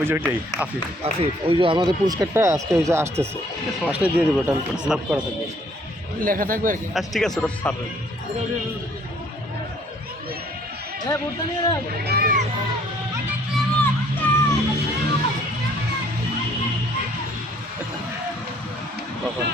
ওই যে ওইটাই আফিফ আফিফ, ওই যে আমাদের পুরস্কারটা আজকে ওই যে আসতেছে, আসলে দিয়ে দেবো, ওটা নোট করা থাকবে, লেখা থাকবে আর কি। আচ্ছা ঠিক আছে, ওটা ছাড়বেন। তখন